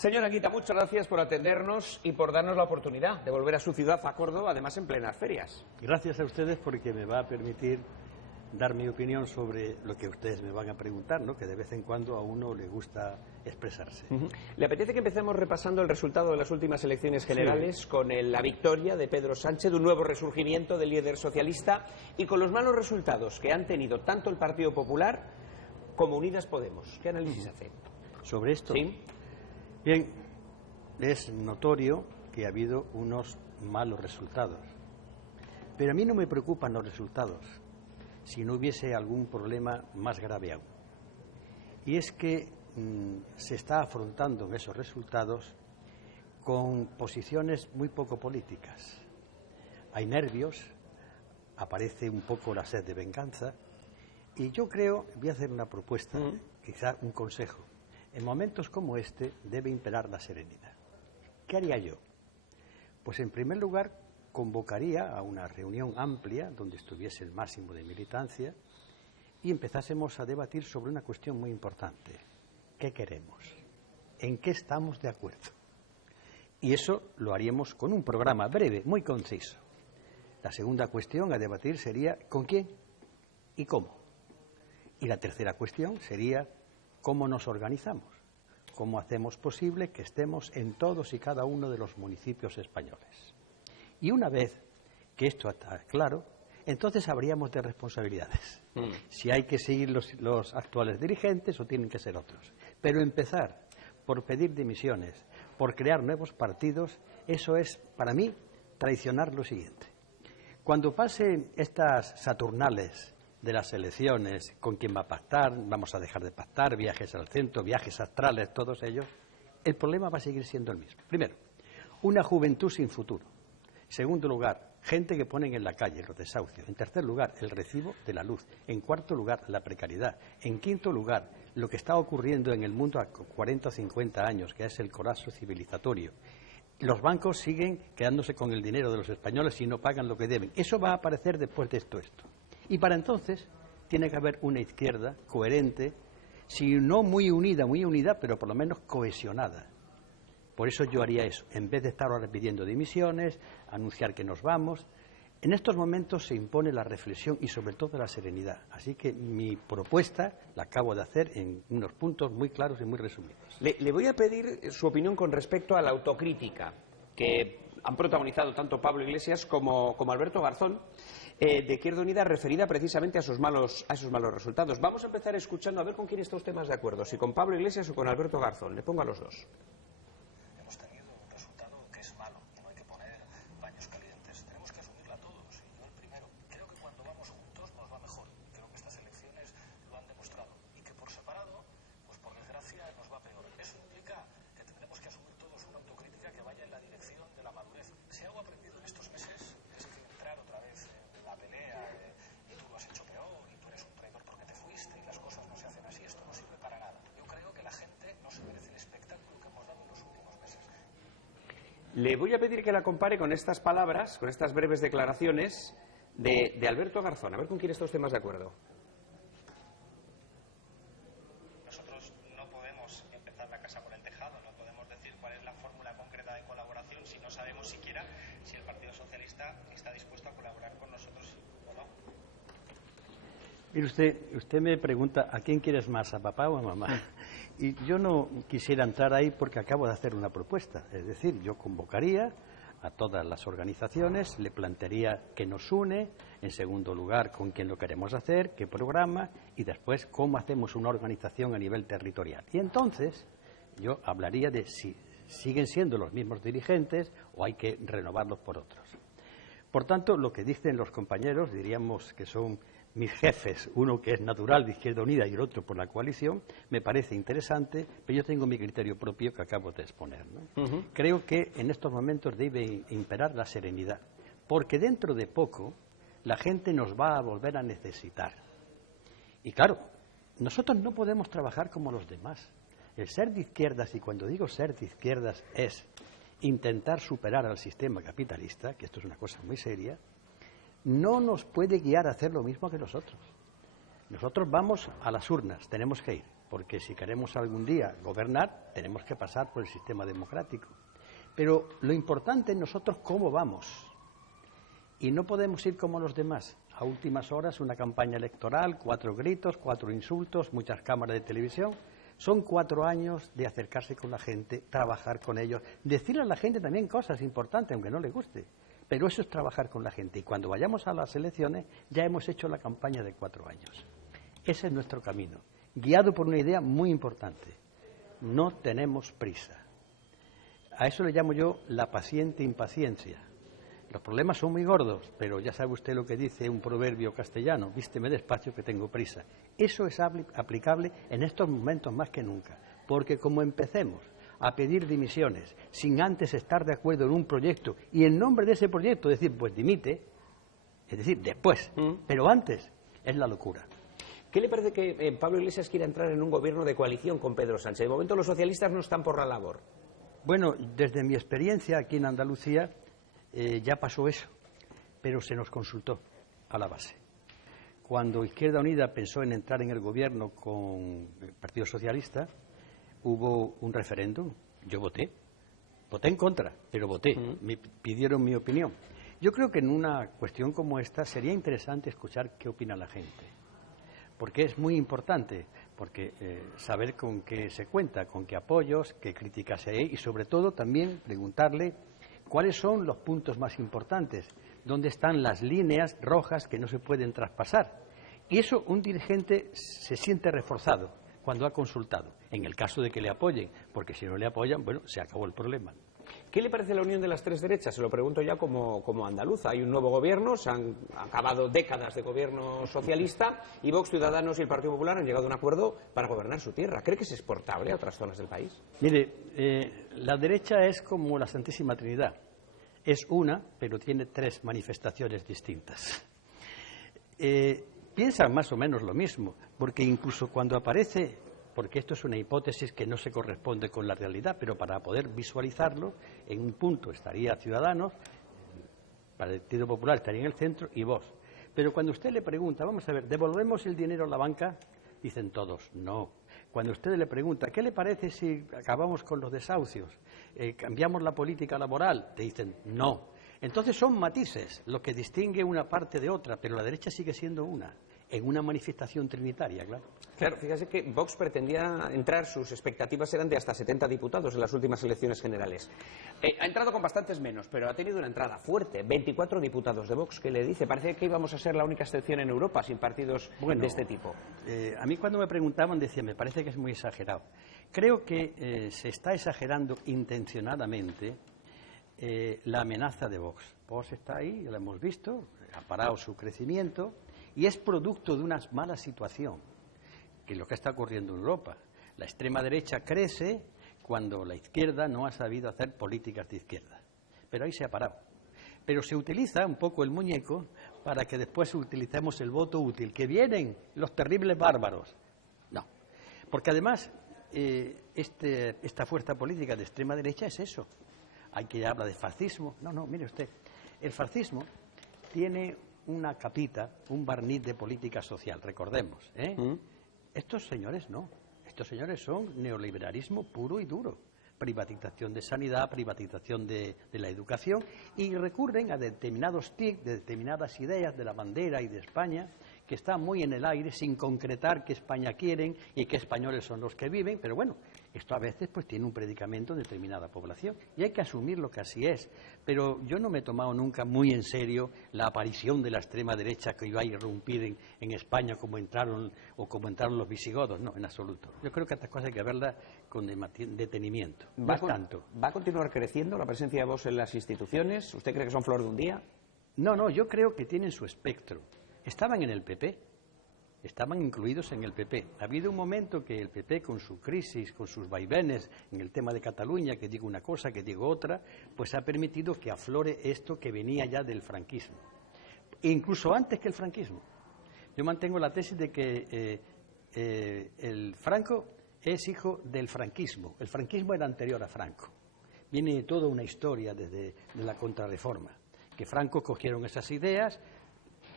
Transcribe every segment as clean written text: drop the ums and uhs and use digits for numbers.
Señora Quita, muchas gracias por atendernos y por darnos la oportunidad de volver a su ciudad, a Córdoba, además en plenas ferias. Gracias a ustedes porque me va a permitir dar mi opinión sobre lo que ustedes me van a preguntar, ¿no? Que de vez en cuando a uno le gusta expresarse. ¿Le apetece que empecemos repasando el resultado de las últimas elecciones generales con la victoria de Pedro Sánchez, de un nuevo resurgimiento del líder socialista y con los malos resultados que han tenido tanto el Partido Popular como Unidas Podemos? ¿Qué análisis hace? ¿Sobre esto? Sí. Bien, es notorio que ha habido unos malos resultados, pero a mí no me preocupan los resultados si no hubiese algún problema más grave aún. Y es que se está afrontando en esos resultados con posiciones muy poco políticas. Hay nervios, aparece un poco la sed de venganza, y yo creo, voy a hacer una propuesta, quizá un consejo. En momentos como este debe imperar la serenidad. ¿Qué haría yo? Pues en primer lugar convocaría a una reunión amplia donde estuviese el máximo de militancia y empezásemos a debatir sobre una cuestión muy importante. ¿Qué queremos? ¿En qué estamos de acuerdo? Y eso lo haríamos con un programa breve, muy conciso. La segunda cuestión a debatir sería ¿con quién y cómo? Y la tercera cuestión sería ¿cómo nos organizamos? ¿Cómo hacemos posible que estemos en todos y cada uno de los municipios españoles? Y una vez que esto está claro, entonces habríamos de responsabilidades. Si hay que seguir los actuales dirigentes o tienen que ser otros. Pero empezar por pedir dimisiones, por crear nuevos partidos, eso es, para mí, traicionar lo siguiente. Cuando pasen estas saturnales de las elecciones, con quién va a pactar, vamos a dejar de pactar, viajes al centro, viajes astrales, todos ellos, el problema va a seguir siendo el mismo. Primero, una juventud sin futuro. Segundo lugar, gente que ponen en la calle los desahucios. En tercer lugar, el recibo de la luz. En cuarto lugar, la precariedad. En quinto lugar, lo que está ocurriendo en el mundo a 40 o 50 años, que es el colapso civilizatorio. Los bancos siguen quedándose con el dinero de los españoles y no pagan lo que deben. Eso va a aparecer después de esto. Y para entonces tiene que haber una izquierda coherente, si no muy unida, pero por lo menos cohesionada. Por eso yo haría eso, en vez de estar ahora pidiendo dimisiones, anunciar que nos vamos. En estos momentos se impone la reflexión y sobre todo la serenidad. Así que mi propuesta la acabo de hacer en unos puntos muy claros y muy resumidos. Le voy a pedir su opinión con respecto a la autocrítica que han protagonizado tanto Pablo Iglesias como Alberto Garzón, de Izquierda Unida, referida precisamente a esos malos resultados. Vamos a empezar escuchando a ver con quién está usted más de acuerdo, si con Pablo Iglesias o con Alberto Garzón. Le pongo a los dos. Hemos tenido un resultado que es malo y no hay que poner paños calientes. Tenemos que asumirla todos. Y yo el primero. Creo que cuando vamos juntos nos va mejor. Creo que estas elecciones lo han demostrado. Y que por separado, pues por desgracia nos va peor. Eso implica que tendremos que asumir todos una autocrítica que vaya en la dirección de la madurez. Si algo aprendido en estos meses es que entrar otra vez en la pelea y tú lo has hecho peor y tú eres un traidor porque te fuiste y las cosas no se hacen así, esto no sirve para nada. Yo creo que la gente no se merece el espectáculo que hemos dado en los últimos meses. Le voy a pedir que la compare con estas palabras, con estas breves declaraciones de Alberto Garzón. A ver con quién está usted más de acuerdo. Nosotros no podemos empezar la casa por el tejado, no podemos decir cuál es la fórmula concreta de colaboración si no sabemos siquiera si el Partido Socialista está dispuesto a colaborar con nosotros o no. Mire usted me pregunta ¿a quién quieres más, a papá o a mamá? Y yo no quisiera entrar ahí porque acabo de hacer una propuesta. Es decir, yo convocaría a todas las organizaciones, le plantearía qué nos une, en segundo lugar con quién lo queremos hacer, qué programa y después cómo hacemos una organización a nivel territorial. Y entonces yo hablaría de si siguen siendo los mismos dirigentes o hay que renovarlos por otros. Por tanto, lo que dicen los compañeros, diríamos que son mis jefes, uno que es natural de Izquierda Unida y el otro por la coalición, me parece interesante, pero yo tengo mi criterio propio que acabo de exponer, ¿no? Creo que en estos momentos debe imperar la serenidad, porque dentro de poco la gente nos va a volver a necesitar. Y claro, nosotros no podemos trabajar como los demás. El ser de izquierdas, y cuando digo ser de izquierdas es intentar superar al sistema capitalista, que esto es una cosa muy seria, no nos puede guiar a hacer lo mismo que nosotros. Nosotros vamos a las urnas, tenemos que ir. porque si queremos algún día gobernar, tenemos que pasar por el sistema democrático. Pero lo importante es nosotros cómo vamos. Y no podemos ir como los demás. A últimas horas, una campaña electoral, 4 gritos, 4 insultos, muchas cámaras de televisión. Son 4 años de acercarse con la gente, trabajar con ellos, decirle a la gente también cosas importantes, aunque no le guste. Pero eso es trabajar con la gente. Y cuando vayamos a las elecciones, ya hemos hecho la campaña de 4 años. Ese es nuestro camino, guiado por una idea muy importante. No tenemos prisa. A eso le llamo yo la paciente impaciencia. Los problemas son muy gordos, pero ya sabe usted lo que dice un proverbio castellano, vísteme despacio que tengo prisa. Eso es aplicable en estos momentos más que nunca, porque como empecemos a pedir dimisiones sin antes estar de acuerdo en un proyecto y en nombre de ese proyecto decir, pues dimite, es decir, después, pero antes, es la locura. ¿Qué le parece que Pablo Iglesias quiera entrar en un gobierno de coalición con Pedro Sánchez? De momento los socialistas no están por la labor. Bueno, desde mi experiencia aquí en Andalucía ya pasó eso, pero se nos consultó a la base. Cuando Izquierda Unida pensó en entrar en el gobierno con el Partido Socialista, hubo un referéndum. Yo voté en contra, pero voté. Me pidieron mi opinión. Yo creo que en una cuestión como esta sería interesante escuchar qué opina la gente, porque es muy importante, porque saber con qué se cuenta, con qué apoyos, qué críticas hay, y sobre todo también preguntarle cuáles son los puntos más importantes, dónde están las líneas rojas que no se pueden traspasar. Y eso un dirigente se siente reforzado cuando ha consultado, en el caso de que le apoyen, porque si no le apoyan, bueno, se acabó el problema. ¿Qué le parece la unión de las 3 derechas? Se lo pregunto ya como andaluza. Hay un nuevo gobierno, se han acabado décadas de gobierno socialista y Vox, Ciudadanos y el Partido Popular han llegado a un acuerdo para gobernar su tierra. ¿Cree que es exportable a otras zonas del país? Mire, la derecha es como la Santísima Trinidad. Es una, pero tiene 3 manifestaciones distintas. Piensan más o menos lo mismo, porque incluso cuando aparece, porque esto es una hipótesis que no se corresponde con la realidad, pero para poder visualizarlo, en un punto estaría Ciudadanos, Partido Popular estaría en el centro y Vox. Pero cuando usted le pregunta, vamos a ver, ¿devolvemos el dinero a la banca? Dicen todos, no. Cuando usted le pregunta, ¿qué le parece si acabamos con los desahucios? ¿Cambiamos la política laboral? Te dicen, no. Entonces son matices lo que distingue una parte de otra, pero la derecha sigue siendo una, en una manifestación trinitaria, claro. Claro, fíjese que Vox pretendía entrar, sus expectativas eran de hasta 70 diputados en las últimas elecciones generales. Ha entrado con bastantes menos, pero ha tenido una entrada fuerte, 24 diputados de Vox. ¿Qué le dice? Parece que íbamos a ser la única excepción en Europa sin partidos de este tipo. A mí cuando me preguntaban decía, me parece que es muy exagerado. Creo que se está exagerando intencionadamente la amenaza de Vox. Vox está ahí, lo hemos visto, ha parado su crecimiento y es producto de una mala situación, que es lo que está ocurriendo en Europa. La extrema derecha crece cuando la izquierda no ha sabido hacer políticas de izquierda. Pero ahí se ha parado. Pero se utiliza un poco el muñeco para que después utilicemos el voto útil, que vienen los terribles bárbaros. No, porque además esta fuerza política de extrema derecha es eso. Hay que hablar de fascismo. No, mire usted, el fascismo tiene una capita, un barniz de política social, recordemos. Estos señores no, estos señores son neoliberalismo puro y duro. Privatización de sanidad, privatización de la educación, y recurren a determinados TIC, de determinadas ideas de la bandera y de España, que están muy en el aire, sin concretar qué España quieren y qué españoles son los que viven, pero bueno, esto a veces pues tiene un predicamento en determinada población y hay que asumir lo que así es. Pero yo no me he tomado nunca muy en serio la aparición de la extrema derecha que iba a irrumpir en España como entraron los visigodos, no, en absoluto. Yo creo que estas cosas hay que verlas con detenimiento. ¿Va a continuar creciendo la presencia de Vox en las instituciones? ¿Usted cree que son flor de un día? No, yo creo que tienen su espectro. Estaban en el PP, estaban incluidos en el PP. Ha habido un momento que el PP, con su crisis, con sus vaivenes en el tema de Cataluña, que digo una cosa, que digo otra, pues ha permitido que aflore esto que venía ya del franquismo. E incluso antes que el franquismo. Yo mantengo la tesis de que el Franco es hijo del franquismo. El franquismo era anterior a Franco. Viene toda una historia desde la contrarreforma, que Franco cogieron esas ideas,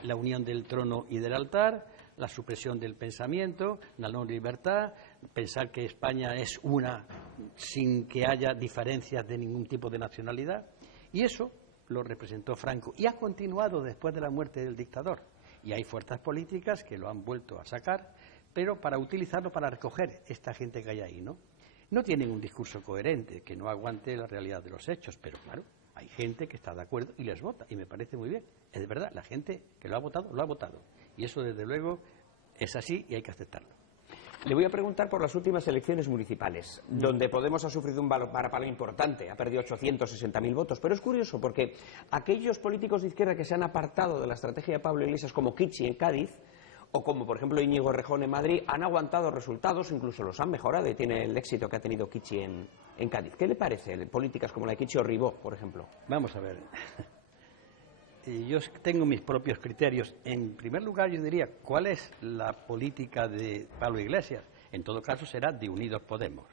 la unión del trono y del altar, la supresión del pensamiento, la no libertad, pensar que España es una sin que haya diferencias de ningún tipo de nacionalidad, y eso lo representó Franco y ha continuado después de la muerte del dictador. Y hay fuerzas políticas que lo han vuelto a sacar, pero para utilizarlo para recoger esta gente que hay ahí, ¿no? No tienen un discurso coherente, que no aguante la realidad de los hechos, pero claro, hay gente que está de acuerdo y les vota, y me parece muy bien. Es de verdad, la gente que lo ha votado. Y eso, desde luego, es así y hay que aceptarlo. Le voy a preguntar por las últimas elecciones municipales, donde Podemos ha sufrido un varapalo importante, ha perdido 860.000 votos. Pero es curioso porque aquellos políticos de izquierda que se han apartado de la estrategia de Pablo Iglesias, como Kichi en Cádiz, o como por ejemplo Íñigo Errejón en Madrid, han aguantado resultados, incluso los han mejorado y tiene el éxito que ha tenido Kichi en Cádiz. ¿Qué le parece políticas como la de Kichi o Ribó, por ejemplo? Vamos a ver. Yo tengo mis propios criterios. En primer lugar, yo diría, ¿cuál es la política de Pablo Iglesias? En todo caso, será de Unidos Podemos.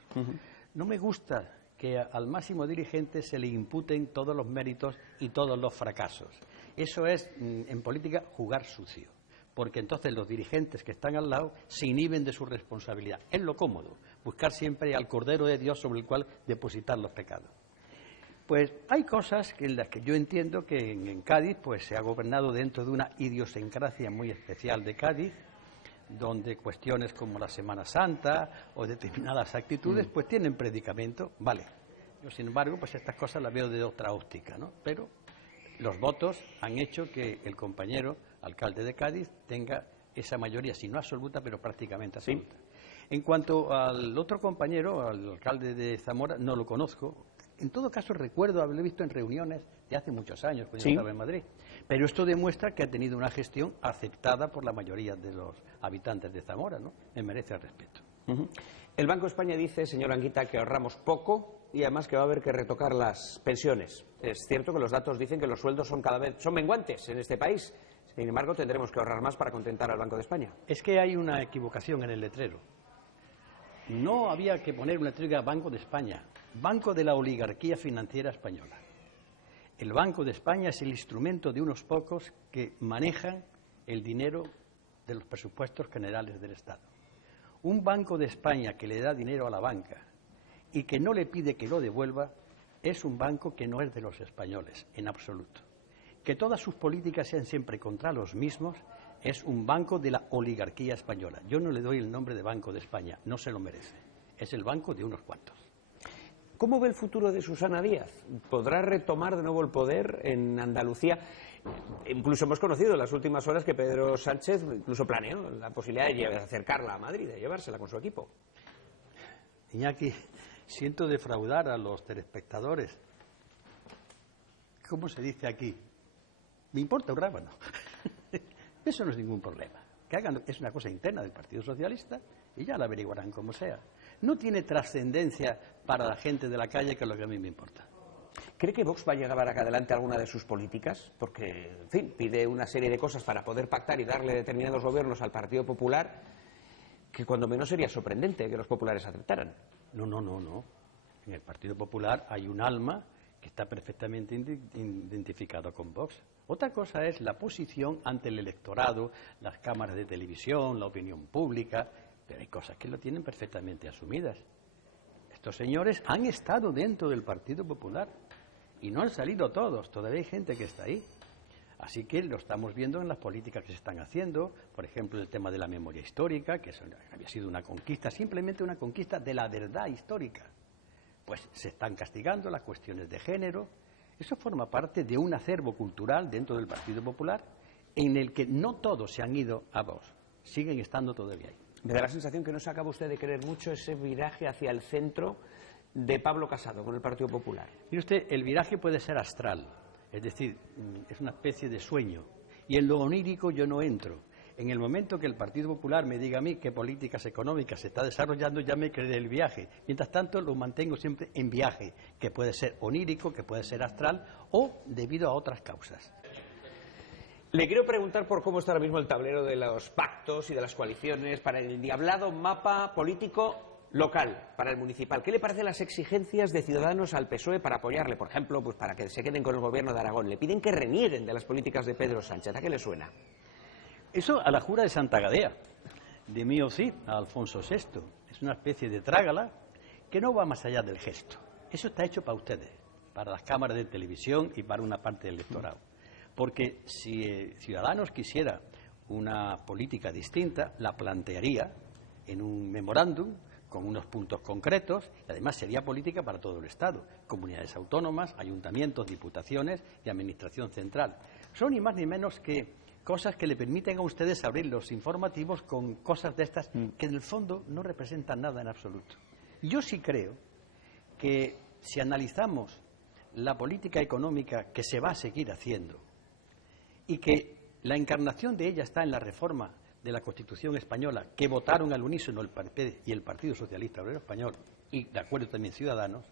No me gusta que al máximo dirigente se le imputen todos los méritos y todos los fracasos. Eso es, en política, jugar sucio. Porque entonces los dirigentes que están al lado se inhiben de su responsabilidad. Es lo cómodo, buscar siempre al Cordero de Dios sobre el cual depositar los pecados. Pues hay cosas en las que yo entiendo que en Cádiz pues se ha gobernado dentro de una idiosincrasia muy especial de Cádiz, donde cuestiones como la Semana Santa o determinadas actitudes pues tienen predicamento, vale. Yo, sin embargo, pues estas cosas las veo de otra óptica, ¿no? Pero los votos han hecho que el compañero alcalde de Cádiz tenga esa mayoría, si no absoluta, pero prácticamente absoluta. ¿Sí? En cuanto al otro compañero, al alcalde de Zamora, no lo conozco. En todo caso, recuerdo haberlo visto en reuniones de hace muchos años, cuando yo estaba en Madrid. Pero esto demuestra que ha tenido una gestión aceptada por la mayoría de los habitantes de Zamora, ¿no? Me merece el respeto. El Banco de España dice, señor Anguita, que ahorramos poco y además que va a haber que retocar las pensiones. Es cierto que los datos dicen que los sueldos son menguantes en este país. Sin embargo, tendremos que ahorrar más para contentar al Banco de España. Es que hay una equivocación en el letrero. No había que poner un letrero de Banco de España, Banco de la Oligarquía Financiera Española. El Banco de España es el instrumento de unos pocos que manejan el dinero de los presupuestos generales del Estado. Un Banco de España que le da dinero a la banca y que no le pide que lo devuelva es un banco que no es de los españoles, en absoluto. Que todas sus políticas sean siempre contra los mismos es un banco de la oligarquía española. Yo no le doy el nombre de Banco de España, no se lo merece. Es el banco de unos cuantos. ¿Cómo ve el futuro de Susana Díaz? ¿Podrá retomar de nuevo el poder en Andalucía? Incluso hemos conocido en las últimas horas que Pedro Sánchez incluso planeó la posibilidad de acercarla a Madrid, de llevársela con su equipo. Iñaki, siento defraudar a los telespectadores. ¿Cómo se dice aquí? Me importa un rábano. Eso no es ningún problema. Que hagan, es una cosa interna del Partido Socialista y ya la averiguarán como sea. No tiene trascendencia para la gente de la calle, que es lo que a mí me importa. ¿Cree que Vox va a llevar adelante alguna de sus políticas? Porque, en fin, pide una serie de cosas para poder pactar y darle determinados gobiernos al Partido Popular, que cuando menos sería sorprendente que los populares aceptaran. No. En el Partido Popular hay un alma que está perfectamente identificado con Vox. Otra cosa es la posición ante el electorado, las cámaras de televisión, la opinión pública, pero hay cosas que lo tienen perfectamente asumidas. Estos señores han estado dentro del Partido Popular y no han salido todos, todavía hay gente que está ahí. Así que lo estamos viendo en las políticas que se están haciendo, por ejemplo, el tema de la memoria histórica, que había sido una conquista, simplemente una conquista de la verdad histórica. Pues se están castigando las cuestiones de género. Eso forma parte de un acervo cultural dentro del Partido Popular en el que no todos se han ido a Vox, siguen estando todavía ahí. Me da la sensación que no se acaba usted de querer mucho ese viraje hacia el centro de Pablo Casado con el Partido Popular. Mire usted, el viraje puede ser astral, es decir, es una especie de sueño, y en lo onírico yo no entro. En el momento que el Partido Popular me diga a mí qué políticas económicas se está desarrollando, ya me creeré el viaje. Mientras tanto, lo mantengo siempre en viaje, que puede ser onírico, que puede ser astral o debido a otras causas. Le quiero preguntar por cómo está ahora mismo el tablero de los pactos y de las coaliciones para el endiablado mapa político local, para el municipal. ¿Qué le parecen las exigencias de Ciudadanos al PSOE para apoyarle, por ejemplo, pues para que se queden con el gobierno de Aragón? Le piden que renieguen de las políticas de Pedro Sánchez. ¿A qué le suena? Eso a la jura de Santa Gadea, de Mío Cid a Alfonso VI. Es una especie de trágala que no va más allá del gesto. Eso está hecho para ustedes, para las cámaras de televisión y para una parte del electorado. Porque si Ciudadanos quisiera una política distinta, la plantearía en un memorándum con unos puntos concretos, y además sería política para todo el Estado, comunidades autónomas, ayuntamientos, diputaciones y administración central. Son ni más ni menos que cosas que le permiten a ustedes abrir los informativos con cosas de estas que en el fondo no representan nada en absoluto. Yo sí creo que si analizamos la política económica que se va a seguir haciendo y que la encarnación de ella está en la reforma de la Constitución española, que votaron al unísono el PP y el Partido Socialista Obrero Español, y de acuerdo también Ciudadanos,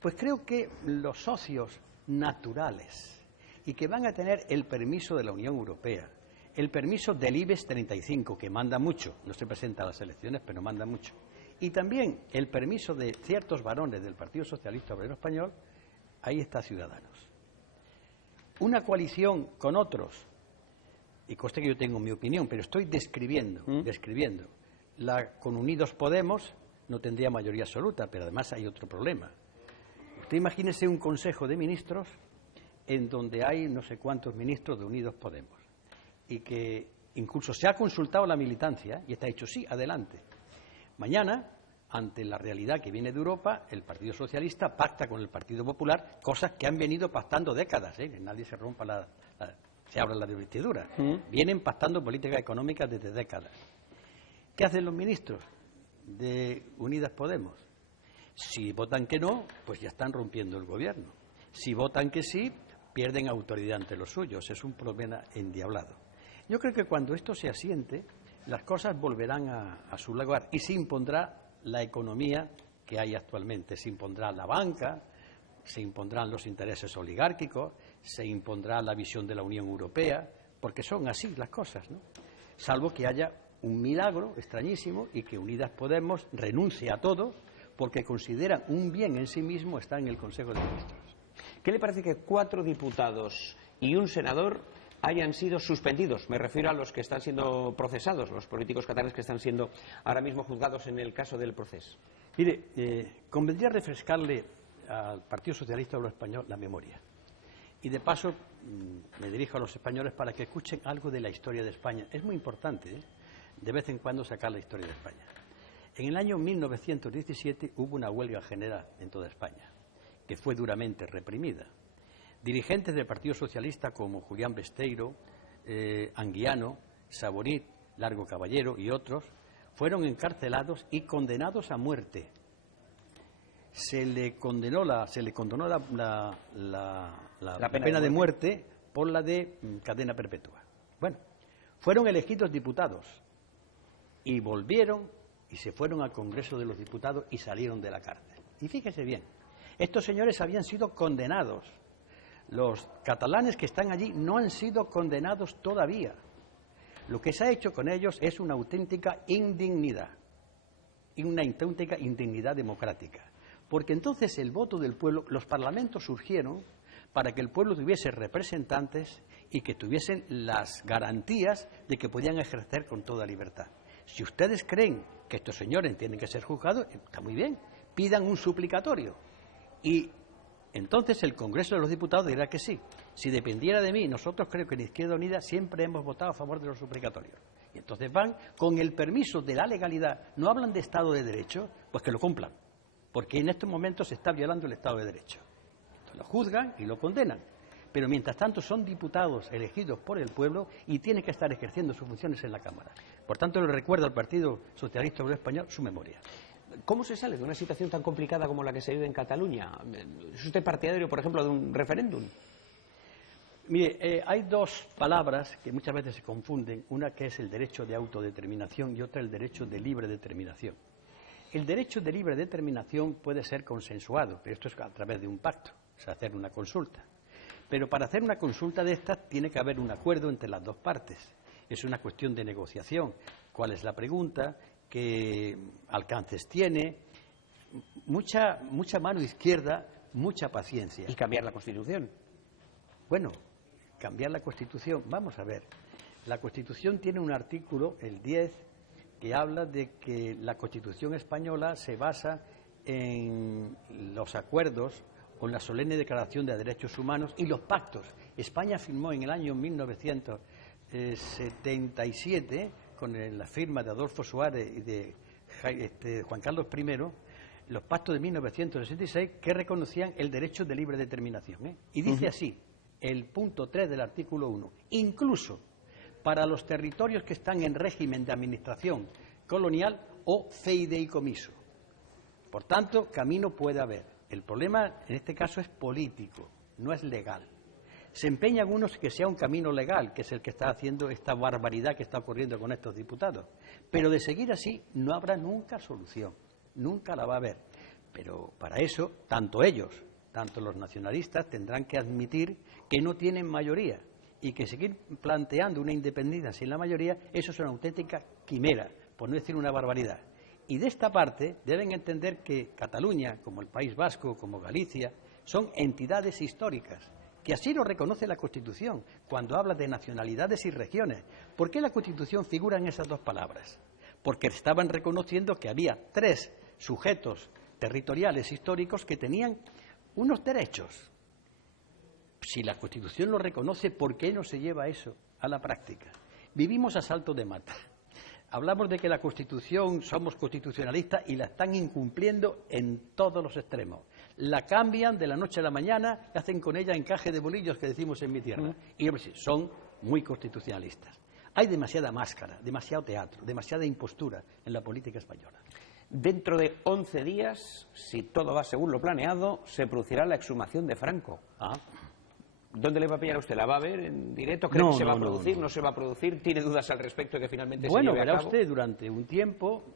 pues creo que los socios naturales y que van a tener el permiso de la Unión Europea, el permiso del IBEX 35, que manda mucho, no se presenta a las elecciones, pero manda mucho, y también el permiso de ciertos varones del Partido Socialista Obrero Español, ahí está Ciudadanos. Una coalición con otros, y conste que yo tengo mi opinión, pero estoy describiendo, con Unidos Podemos no tendría mayoría absoluta, pero además hay otro problema. Usted imagínese un Consejo de Ministros en donde hay no sé cuántos ministros de Unidos Podemos, y que incluso se ha consultado la militancia, y está dicho sí, adelante. Mañana, ante la realidad que viene de Europa, el Partido Socialista pacta con el Partido Popular cosas que han venido pactando décadas, que nadie se rompa se abra la investidura. Vienen pactando políticas económicas desde décadas. ¿Qué hacen los ministros de Unidas Podemos? Si votan que no, pues ya están rompiendo el gobierno. Si votan que sí, pierden autoridad ante los suyos. Es un problema endiablado. Yo creo que cuando esto se asiente, las cosas volverán a su lugar y se impondrá la economía que hay actualmente. Se impondrá la banca, se impondrán los intereses oligárquicos, se impondrá la visión de la Unión Europea, porque son así las cosas, ¿no? Salvo que haya un milagro extrañísimo y que Unidas Podemos renuncie a todo porque consideran un bien en sí mismo estar en el Consejo de Ministros. ¿Qué le parece que 4 diputados y un senador hayan sido suspendidos? Me refiero a los que están siendo procesados, los políticos catalanes que están siendo ahora mismo juzgados en el caso del proceso. Mire, convendría refrescarle al Partido Socialista Obrero Español la memoria. Y de paso me dirijo a los españoles para que escuchen algo de la historia de España. Es muy importante, de vez en cuando sacar la historia de España. En el año 1917 hubo una huelga general en toda España, que fue duramente reprimida. Dirigentes del Partido Socialista como Julián Besteiro, Anguiano, Saborit, Largo Caballero y otros fueron encarcelados y condenados a muerte. Se le condenó la pena de muerte por la de cadena perpetua. Bueno, fueron elegidos diputados y volvieron y se fueron al Congreso de los Diputados y salieron de la cárcel. Y fíjese bien, estos señores habían sido condenados. Los catalanes que están allí no han sido condenados todavía. Lo que se ha hecho con ellos es una auténtica indignidad, y una auténtica indignidad democrática. Porque entonces el voto del pueblo, los parlamentos surgieron para que el pueblo tuviese representantes y que tuviesen las garantías de que podían ejercer con toda libertad. Si ustedes creen que estos señores tienen que ser juzgados, está muy bien, pidan un suplicatorio. Y entonces el Congreso de los Diputados dirá que sí. Si dependiera de mí, nosotros creo que en Izquierda Unida siempre hemos votado a favor de los suplicatorios. Y entonces van con el permiso de la legalidad, no hablan de Estado de Derecho, pues que lo cumplan. Porque en estos momentos se está violando el Estado de Derecho. Entonces lo juzgan y lo condenan. Pero mientras tanto son diputados elegidos por el pueblo y tienen que estar ejerciendo sus funciones en la Cámara. Por tanto, le recuerdo al Partido Socialista Obrero Español su memoria. ¿Cómo se sale de una situación tan complicada como la que se vive en Cataluña? ¿Es usted partidario, por ejemplo, de un referéndum? Mire, hay dos palabras que muchas veces se confunden. Una que es el derecho de autodeterminación y otra el derecho de libre determinación. El derecho de libre determinación puede ser consensuado, pero esto es a través de un pacto, o sea, hacer una consulta. Pero para hacer una consulta de estas tiene que haber un acuerdo entre las dos partes. Es una cuestión de negociación. ¿Cuál es la pregunta? ¿Qué alcances tiene? Mucha mano izquierda, mucha paciencia. ¿Y cambiar la Constitución? Bueno, cambiar la Constitución, vamos a ver. La Constitución tiene un artículo, el 10, que habla de que la Constitución española se basa en los acuerdos con la solemne Declaración de Derechos Humanos y los pactos. España firmó en el año 1977, con la firma de Adolfo Suárez y de Juan Carlos I, los pactos de 1966 que reconocían el derecho de libre determinación, ¿eh? Y dice así, el punto 3 del artículo 1, incluso para los territorios que están en régimen de administración colonial o fideicomiso. Por tanto, camino puede haber. El problema en este caso es político, no es legal. Se empeñan unos que sea un camino legal, que es el que está haciendo esta barbaridad que está ocurriendo con estos diputados. Pero de seguir así no habrá nunca solución, nunca la va a haber. Pero para eso, tanto ellos, tanto los nacionalistas, tendrán que admitir que no tienen mayoría y que seguir planteando una independencia sin la mayoría, eso es una auténtica quimera, por no decir una barbaridad. Y de esta parte deben entender que Cataluña, como el País Vasco, como Galicia, son entidades históricas, que así lo reconoce la Constitución cuando habla de nacionalidades y regiones. ¿Por qué la Constitución figura en esas dos palabras? Porque estaban reconociendo que había 3 sujetos territoriales históricos que tenían unos derechos. Si la Constitución lo reconoce, ¿por qué no se lleva eso a la práctica? Vivimos a salto de mata. Hablamos de que la Constitución, somos constitucionalistas y la están incumpliendo en todos los extremos. La cambian de la noche a la mañana, hacen con ella encaje de bolillos que decimos en mi tierra. Y son muy constitucionalistas. Hay demasiada máscara, demasiado teatro, demasiada impostura en la política española. Dentro de 11 días, si todo va según lo planeado, se producirá la exhumación de Franco. ¿Dónde le va a pillar a usted? ¿La va a ver en directo? ¿Cree que se va a producir? ¿No se va a producir? ¿Tiene dudas al respecto de que finalmente se lleve a cabo? Bueno, verá usted, durante un tiempo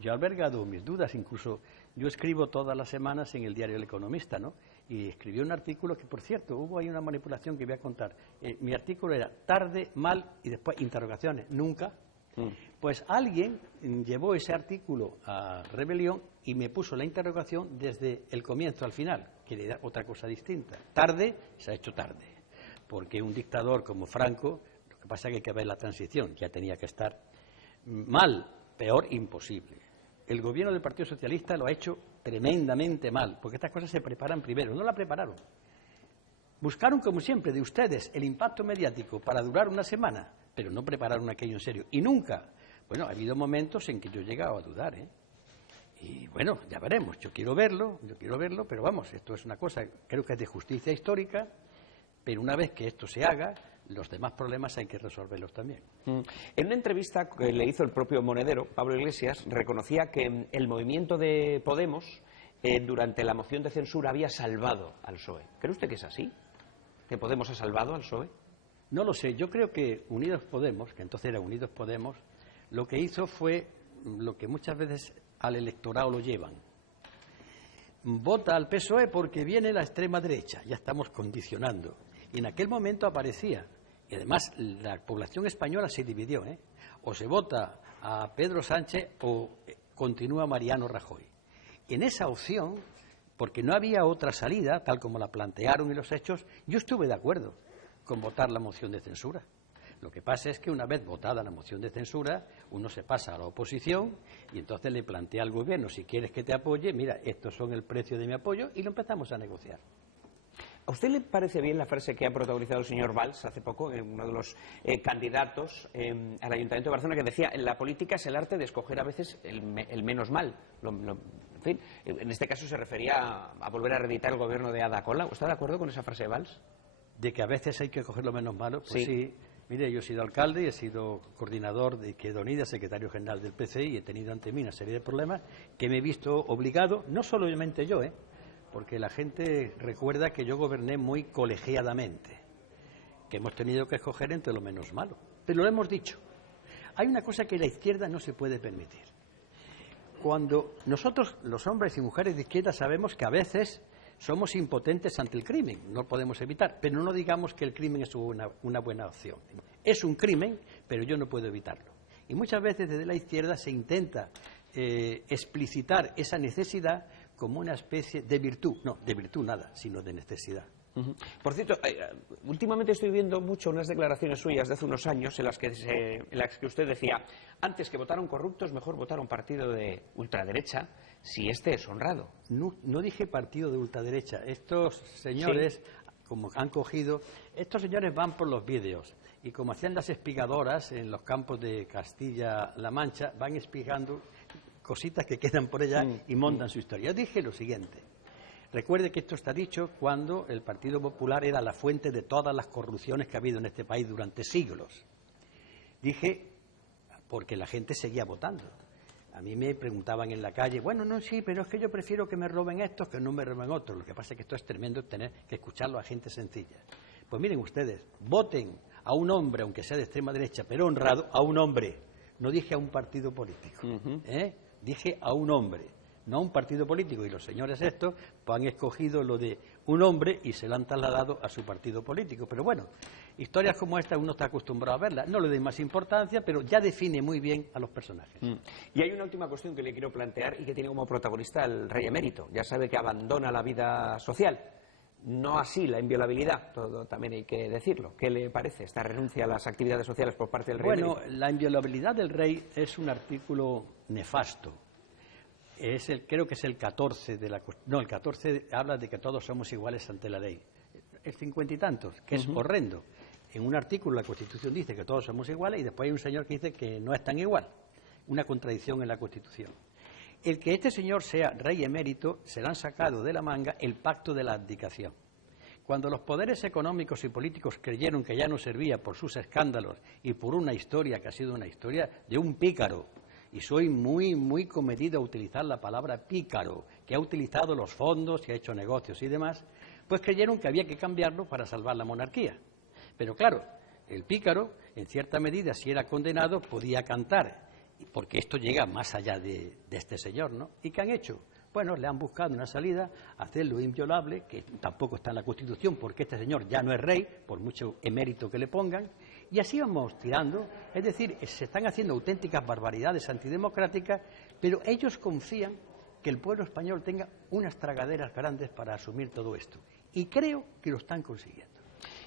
yo he albergado mis dudas, incluso yo escribo todas las semanas en el diario El Economista, ¿no? Y escribí un artículo que, por cierto, hubo ahí una manipulación que voy a contar. Mi artículo era tarde, mal y después interrogaciones, nunca. Pues alguien llevó ese artículo a Rebelión y me puso la interrogación desde el comienzo al final, que era otra cosa distinta. Tarde, se ha hecho tarde, porque un dictador como Franco, lo que pasa es que hay que ver la transición, ya tenía que estar. Mal, peor, imposible. El gobierno del Partido Socialista lo ha hecho tremendamente mal, porque estas cosas se preparan primero, no la prepararon. Buscaron, como siempre, de ustedes el impacto mediático para durar una semana, pero no prepararon aquello en serio. Y nunca. Bueno, ha habido momentos en que yo he llegado a dudar, ¿eh? Y bueno, ya veremos. Yo quiero verlo, pero vamos, esto es una cosa, creo que es de justicia histórica, pero una vez que esto se haga, los demás problemas hay que resolverlos también. En una entrevista que le hizo el propio monedero, Pablo Iglesias, reconocía que el movimiento de Podemos, durante la moción de censura, había salvado al PSOE. ¿Cree usted que es así? ¿Que Podemos ha salvado al PSOE? No lo sé. Yo creo que Unidos Podemos, que entonces era Unidos Podemos, lo que hizo fue lo que muchas veces al electorado lo llevan. Vota al PSOE porque viene la extrema derecha, ya estamos condicionando. Y en aquel momento aparecía. Y además la población española se dividió, ¿eh? O se vota a Pedro Sánchez o continúa Mariano Rajoy. Y en esa opción, porque no había otra salida, tal como la plantearon en los hechos, yo estuve de acuerdo con votar la moción de censura. Lo que pasa es que una vez votada la moción de censura, uno se pasa a la oposición y entonces le plantea al gobierno, si quieres que te apoye, mira, estos son el precio de mi apoyo, y lo empezamos a negociar. ¿A usted le parece bien la frase que ha protagonizado el señor Valls hace poco, uno de los candidatos al Ayuntamiento de Barcelona, que decía, la política es el arte de escoger a veces el menos mal? En fin, en este caso se refería a volver a reeditar el gobierno de Ada Colau. ¿Está de acuerdo con esa frase de Valls? De que a veces hay que coger lo menos malo, pues sí. Mire, yo he sido alcalde y he sido coordinador de Izquierda Unida, secretario general del PCI, y he tenido ante mí una serie de problemas que me he visto obligado, no solamente yo, porque la gente recuerda que yo goberné muy colegiadamente, que hemos tenido que escoger entre lo menos malo. Pero lo hemos dicho. Hay una cosa que la izquierda no se puede permitir. Cuando nosotros, los hombres y mujeres de izquierda, sabemos que a veces somos impotentes ante el crimen, no lo podemos evitar, pero no digamos que el crimen es una buena opción. Es un crimen, pero yo no puedo evitarlo. Y muchas veces desde la izquierda se intenta explicitar esa necesidad como una especie de virtud. No, de virtud nada, sino de necesidad. Por cierto, últimamente estoy viendo mucho unas declaraciones suyas de hace unos años en las que usted decía, antes que votar a un corrupto es mejor votar a un partido de ultraderecha si este es honrado. No dije partido de ultraderecha. Estos señores, sí, como han cogido, estos señores van por los vídeos y como hacían las espigadoras en los campos de Castilla-La Mancha, van espigando cositas que quedan por allá y montan su historia. Yo dije lo siguiente. Recuerde que esto está dicho cuando el Partido Popular era la fuente de todas las corrupciones que ha habido en este país durante siglos. Dije, porque la gente seguía votando. A mí me preguntaban en la calle, bueno, no, sí, pero es que yo prefiero que me roben estos que no me roben otros. Lo que pasa es que esto es tremendo tener que escucharlo a gente sencilla. Pues miren ustedes, voten a un hombre, aunque sea de extrema derecha, pero honrado, a un hombre. No dije a un partido político, dije a un hombre. No a un partido político, y los señores estos pues han escogido lo de un hombre y se lo han trasladado a su partido político. Pero bueno, historias como esta uno está acostumbrado a verlas, no le doy más importancia, pero ya define muy bien a los personajes. Y hay una última cuestión que le quiero plantear y que tiene como protagonista el rey emérito. Ya sabe que abandona la vida social, no así la inviolabilidad, todo también hay que decirlo. ¿Qué le parece esta renuncia a las actividades sociales por parte del rey emérito? Bueno, la inviolabilidad del rey es un artículo nefasto. Creo que es el 14 de la... No, el 14 habla de que todos somos iguales ante la ley. El 50 y tantos, que es horrendo. En un artículo la Constitución dice que todos somos iguales y después hay un señor que dice que no es tan igual. Una contradicción en la Constitución. El que este señor sea rey emérito, se le han sacado de la manga el pacto de la abdicación. Cuando los poderes económicos y políticos creyeron que ya no servía por sus escándalos y por una historia que ha sido una historia de un pícaro, y soy muy comedido a utilizar la palabra pícaro, que ha utilizado los fondos, que ha hecho negocios y demás, pues creyeron que había que cambiarlo para salvar la monarquía. Pero claro, el pícaro, en cierta medida, si era condenado, podía cantar, porque esto llega más allá de este señor, ¿no? ¿Y qué han hecho? Bueno, le han buscado una salida, hacerlo inviolable, que tampoco está en la Constitución, porque este señor ya no es rey, por mucho emérito que le pongan, y así vamos tirando. Es decir, se están haciendo auténticas barbaridades antidemocráticas, pero ellos confían que el pueblo español tenga unas tragaderas grandes para asumir todo esto. Y creo que lo están consiguiendo.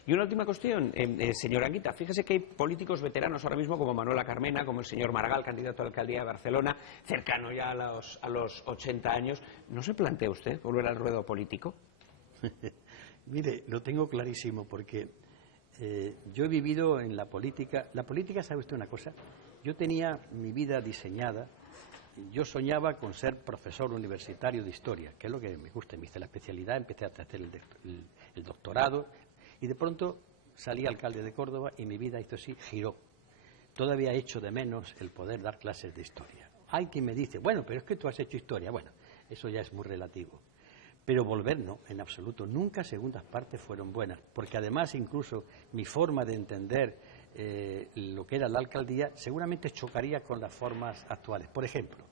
Y una última cuestión, señor Anguita, fíjese que hay políticos veteranos ahora mismo como Manuela Carmena, como el señor Maragall, candidato a la alcaldía de Barcelona, cercano ya a los 80 años. ¿No se plantea usted volver al ruedo político? Mire, lo tengo clarísimo porque yo he vivido en la política. La política, ¿sabe usted una cosa? Yo tenía mi vida diseñada. Yo soñaba con ser profesor universitario de historia, que es lo que me gusta. Me hice la especialidad, empecé a hacer el doctorado y de pronto salí alcalde de Córdoba y mi vida hizo así, giró. Todavía echo de menos el poder dar clases de historia. Hay quien me dice, bueno, pero es que tú has hecho historia. Bueno, eso ya es muy relativo. Pero volver no, en absoluto. Nunca segundas partes fueron buenas, porque además incluso mi forma de entender lo que era la alcaldía seguramente chocaría con las formas actuales. Por ejemplo,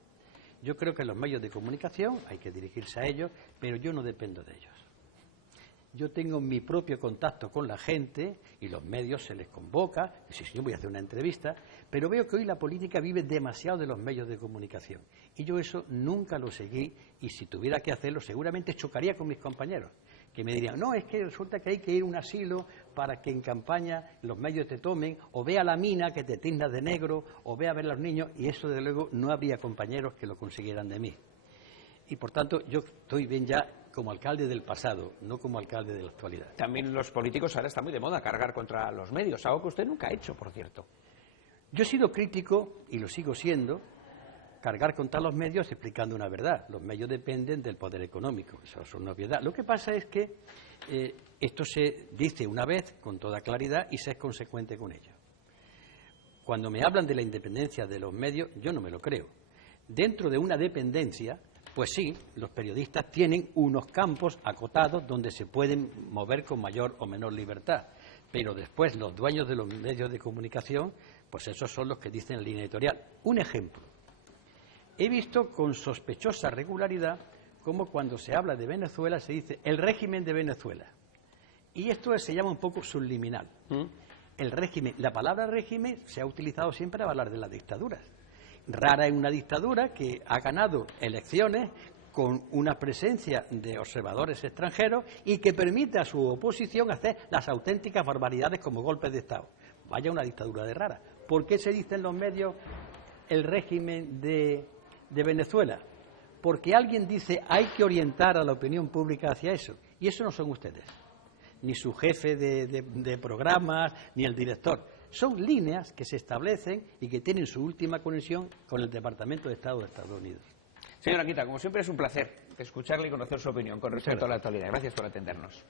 yo creo que los medios de comunicación hay que dirigirse a ellos, pero yo no dependo de ellos. Yo tengo mi propio contacto con la gente y los medios se les convoca, y sí, yo voy a hacer una entrevista, pero veo que hoy la política vive demasiado de los medios de comunicación. Y yo eso nunca lo seguí, y si tuviera que hacerlo seguramente chocaría con mis compañeros, que me dirían, no, es que resulta que hay que ir a un asilo para que en campaña los medios te tomen, o ve a la mina que te tindas de negro, o ve a ver a los niños, y eso desde luego no habría compañeros que lo consiguieran de mí. Y por tanto yo estoy bien ya como alcalde del pasado, no como alcalde de la actualidad. También los políticos ahora está muy de moda cargar contra los medios, algo que usted nunca ha hecho, por cierto. Yo he sido crítico, y lo sigo siendo, cargar contra los medios explicando una verdad. Los medios dependen del poder económico, eso es una obviedad. Lo que pasa es que esto se dice una vez con toda claridad y se es consecuente con ello. Cuando me hablan de la independencia de los medios, yo no me lo creo. Dentro de una dependencia, pues sí, los periodistas tienen unos campos acotados donde se pueden mover con mayor o menor libertad, pero después los dueños de los medios de comunicación, pues esos son los que dicen en línea editorial. Un ejemplo. He visto con sospechosa regularidad cómo cuando se habla de Venezuela se dice el régimen de Venezuela. Y esto se llama un poco subliminal. El régimen, la palabra régimen se ha utilizado siempre para hablar de las dictaduras. Rara es una dictadura que ha ganado elecciones con una presencia de observadores extranjeros y que permite a su oposición hacer las auténticas barbaridades como golpes de Estado. Vaya una dictadura de rara. ¿Por qué se dice en los medios el régimen de Venezuela? Porque alguien dice hay que orientar a la opinión pública hacia eso. Y eso no son ustedes, ni su jefe de programas, ni el director. Son líneas que se establecen y que tienen su última conexión con el Departamento de Estado de Estados Unidos. Señora Anguita, como siempre es un placer escucharle y conocer su opinión con respecto a la actualidad. Gracias por atendernos.